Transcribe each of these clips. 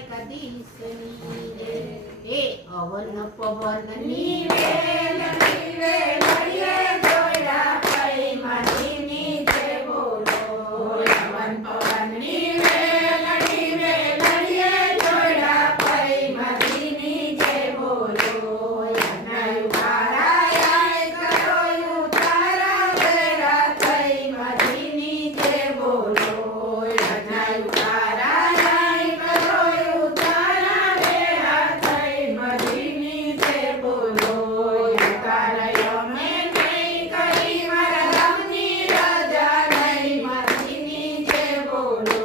એકાદીશની રે એ અવન પવનની વેલ લડીએ જોયા કઈ માજીની જે બોલો અવન પવનની વેલ લડીએ જોયા કઈ માજીની જે બોલો યજ્ઞ ઉતારાય કરો ઉતારા વેરા કઈ માજીની જે બોલો યજ્ઞ ઉતારાય કરો ઉતારા વેરા કઈ માજીની જે બોલો ઉતારાય મેં નહીં કરી મારા રમની રાજા નહીં માજીની જે બોલો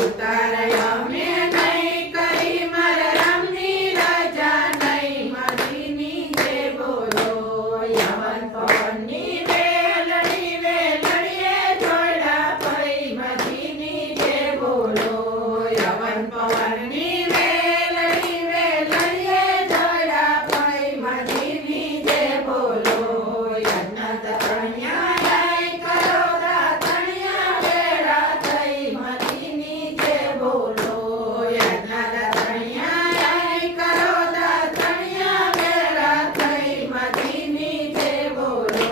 ઉતારાય મેં નહીં કરી મારા રમની રાજા નહીં માજીની જે બોલો યવન પવનની વેલડીએ જોડા પઈ માજીની જે બોલો યવન પવનની વેલડીએ જોડા પઈ માજીની જે બોલો યજ્ઞ તણ્યા કરો તણ્યા વેરા થઈ માજીની જે બોલો યજ્ઞ તણ્યા કરો તણ્યા વેરા થઈ માજીની જે બોલો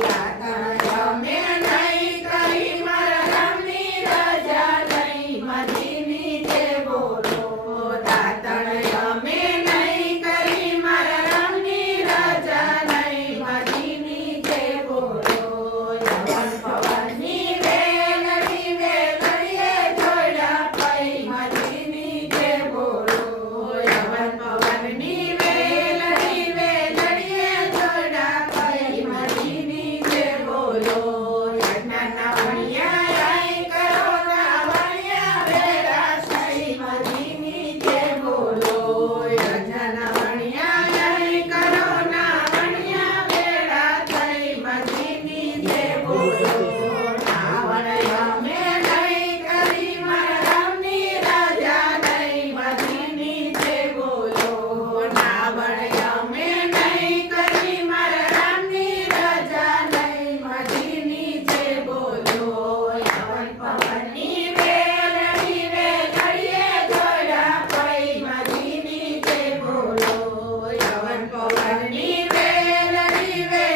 યાતણ મેં નહીં કરી મારા રમની રાજા નહીં માજીની જે બોલો તાતણ મેં નહીં કરી મારા રમની રાજા નહીં માજીની જે બોલો યવન પવનની વેલડીએ જોડા પઈ માજીની જે બોલો યવન પવનની વેલડીએ જોડા પઈ માજીની જે બોલો યજ્ઞના વણિયા કરો વણિયા વેરા થઈ માજીની જે બોલો યજ્ઞના વણિયા કરો વણિયા વેરા થઈ માજીની જે બોલો નાવણ્યા મેં નહીં કરી મારા રમની રાજા નહીં માજીની જે બોલો નાવણ્યા મેં નહીં કરી મારા રમની રાજા નહીં માજીની જે બોલો યવન પવનની વેલડીએ જોડા પઈ માજીની જે બોલો યવન પવનની વેલડીએ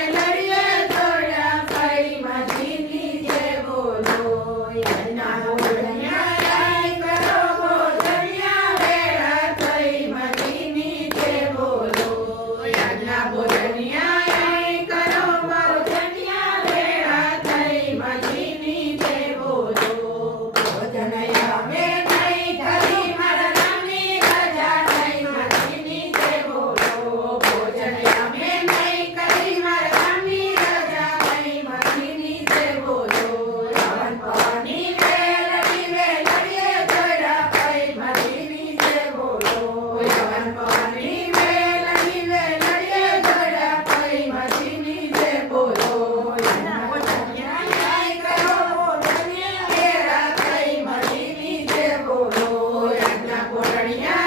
જોડા પઈ માજીની જે બોલો યજ્ઞ ભોજન્યા કરો ભોજન્યા વેરા થઈ માજીની જે બોલો યજ્ઞ ભોજન્યા કરો ભોજન્યા વેરા થઈ માજીની જે બોલો ભોજનયા મેં નહીં કરી મારા રમની રાજા નહીં માજીની જે બોલો ભોજનયા મેં નહીં કરી મારા રમની રાજા નહીં માજીની જે બોલો યવન પવનની વેલડીએ જોડા પઈ માજીની જે બોલો યવન પવનની વેલડીએ જોડા પઈ માજીની જે બોલો યજ્ઞ ભોજન્યા કરો ભોજન્યા વેરા થઈ માજીની જે બોલો યજ્ઞ ભોજન્યા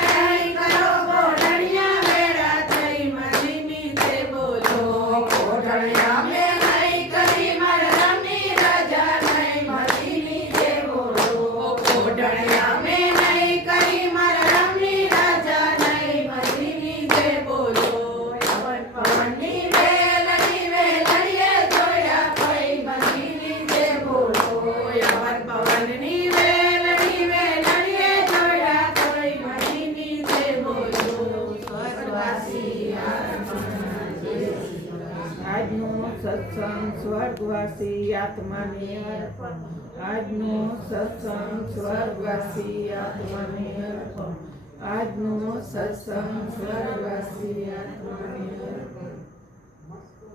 કરો ભોજન્યા વેરા થઈ માજીની જે બોલો ભોજન્યા મેં નહીં કરી મારા રમની રાજા નહીં માજીની જે બોલો ભોજન્યા મેં નહીં કરી મારા રમની રાજા નહીં માજીની જે બોલો યવન પવનની વેલડીએ જોડા પઈ માજીની જે બોલો યવન પવનની વેલડીએ જોડા પઈ માજીની જે બોલો સ્વર્ગવાસી આજનો સત્સંગ સ્વર્ગવાસી આત્માને અર્પણ આજનો સત્સંગ સ્વર્ગવાસી આત્માને અર્પણ આજનો સત્સંગ સ્વર્ગવાસી આત્માને અર્પણ